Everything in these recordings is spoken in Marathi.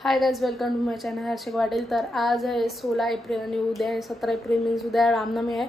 High guys, welcome to my channel Harshik Watel. तर आज आहे 16 एप्रिल आणि उद्या आहे 17 एप्रिल मीन्स उद्या रामनवमी आहे।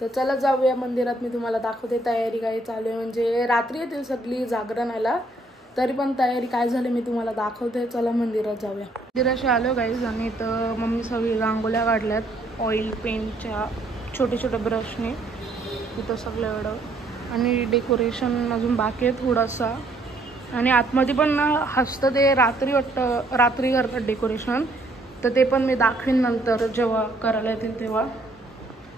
तर चला जाऊया मंदिरात, मी तुम्हाला दाखवते तयारी काय चालू आहे। म्हणजे रात्री येतील सगळी जागरणाला, तरी पण तयारी काय झाली मी तुम्हाला दाखवते। चला मंदिरात जाऊया। मंदिराशी आलो गाइज आणि इथं मम्मी सगळी रांगोळ्या काढल्यात ऑइल पेंटच्या छोटे छोटे ब्रशने इथं सगळ्याकडं, आणि डेकोरेशन अजून बाकी आहे थोडासा। आणि आतमध्ये पण हसतं ते रात्री वाटतं, रात्री करतात डेकोरेशन, तर ते पण मी दाखवीन नंतर जेव्हा करायला येतील तेव्हा।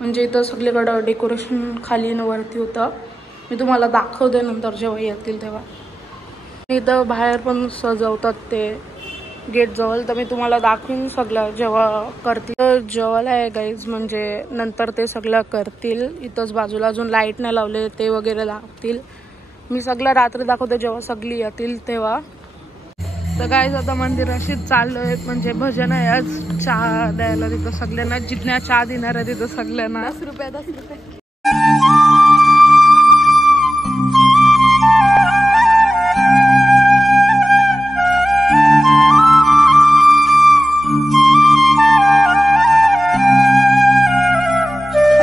म्हणजे इथं सगळीकडं डेकोरेशन खाली न वरती होतं, मी तुम्हाला दाखवते नंतर जेव्हा येतील तेव्हा। इथं बाहेर पण सजवतात ते गेट जवळ, तर मी तुम्हाला दाखवीन सगळं जेव्हा करतील। जेवायला आहे गाईज, म्हणजे नंतर ते सगळं करतील। इथंच बाजूला अजून लाईट नाही लावले, ते वगैरे लावतील। मी सगळं रात्री दाखवते जेव्हा सगळी येतील तेव्हा। तर गाईज आता मंदिराशीच चाललोय, म्हणजे भजन आहे आज, चहा द्यायला तिथं सगळ्यांना, जितना चहा देणार आहे तिथं सगळ्यांना 10 रुपये 10 रुपये।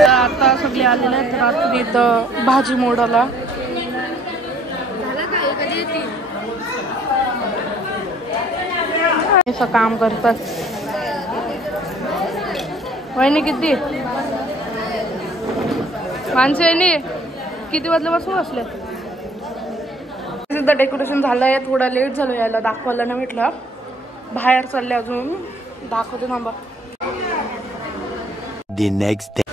आता सगळे आलेले आहेत रात्री इथं भाजी मोडाला। असं काम करतात वहिनी। किती माणसं आहे, किती वाजल्यापासून बसले। सुद्धा डेकोरेशन झालंय, थोडा लेट झालं यायला, दाखवायला नाही भेटलं। बाहेर चालले अजून, दाखवते थांबा। The next day.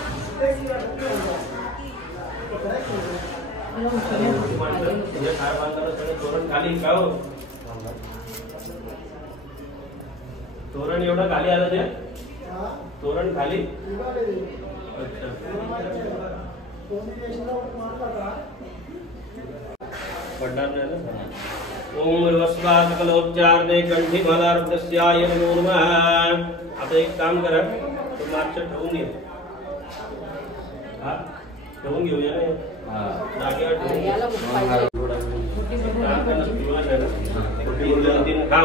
तोरण एवढं खाली आलं ते, तोरण खाली। ओम वस्वा सकलोपचारणे कंठी फलार्धस्याय नमो नमः। आता एक काम करा, तो मागचं ठेवून घे, ठेवून घेऊया ना, जागेवर ठेवून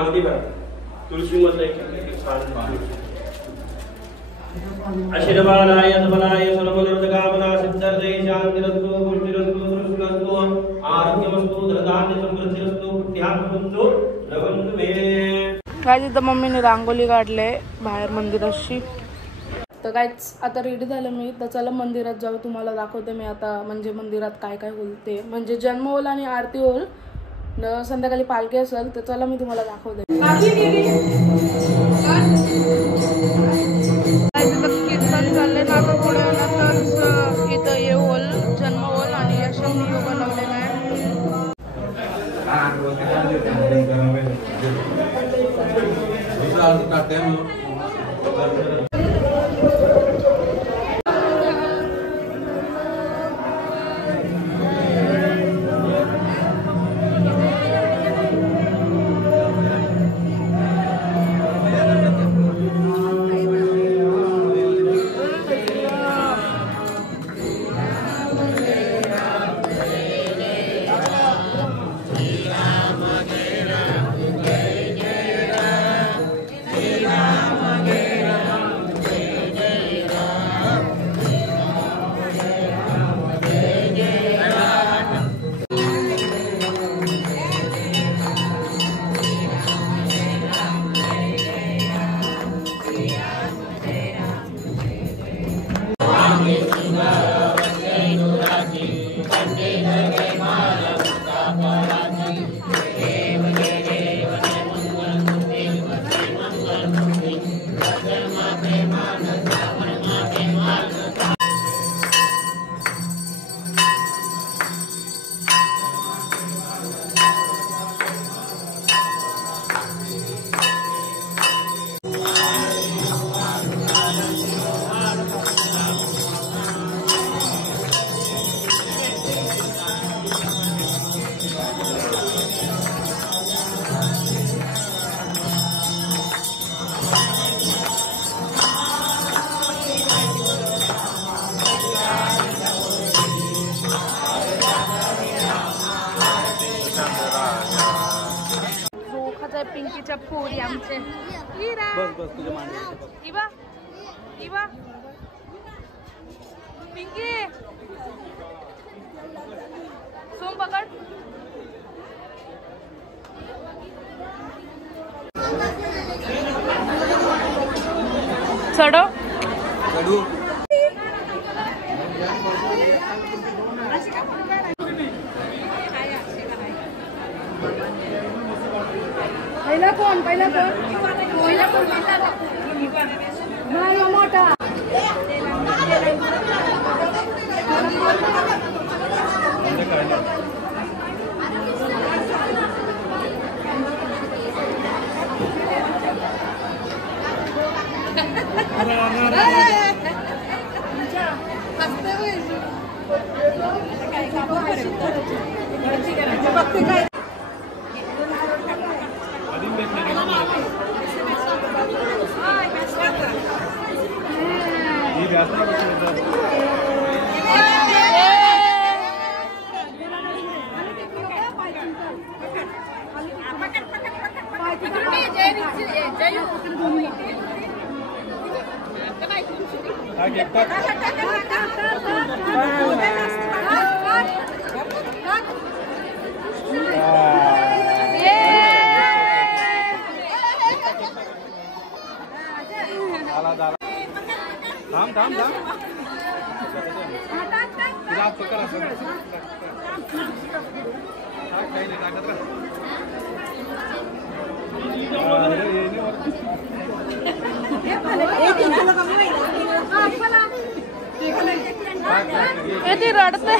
होती बरं। तुलसी मध्ये आशीर्वादाय सबलाय सर्वमनोरथकामना सिद्ध्यर्थे शान्तिरस्तु पुष्टिरस्तु सुरस्तु आरोग्यमस्तु धनधान्य समृद्धिरस्तु पुण्यात्मस्तु भवन्तु मे। काय तिथं मम्मीने रांगोळी काढले बाहेर मंदिराशी। तर काहीच आता रेडी झालं मी, तर चला मंदिरात जाऊ, तुम्हाला दाखवते मी आता। म्हणजे मंदिरात काय काय होईल ते, म्हणजे जन्म होईल आणि आरती होईल, संध्याकाळी पालखी असेल, तर चला मी तुम्हाला दाखवते। कीर्तन चालले ना, आता थोड्या वेळातच इथं हे होईल, जन्म होईल, आणि यशवंती योग लावलेला आहे। पोरी आमचे इरा इवा इवा पिंकी सोम पकड चढो पहिला कोण मोठा ती रडते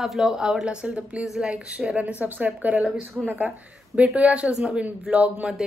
हा व्लॉग आवडला असेल तर प्लीज लाईक शेअर आणि सबस्क्राईब करायला विसरू नका. भेटूया अशाच नवीन व्लॉगमध्ये.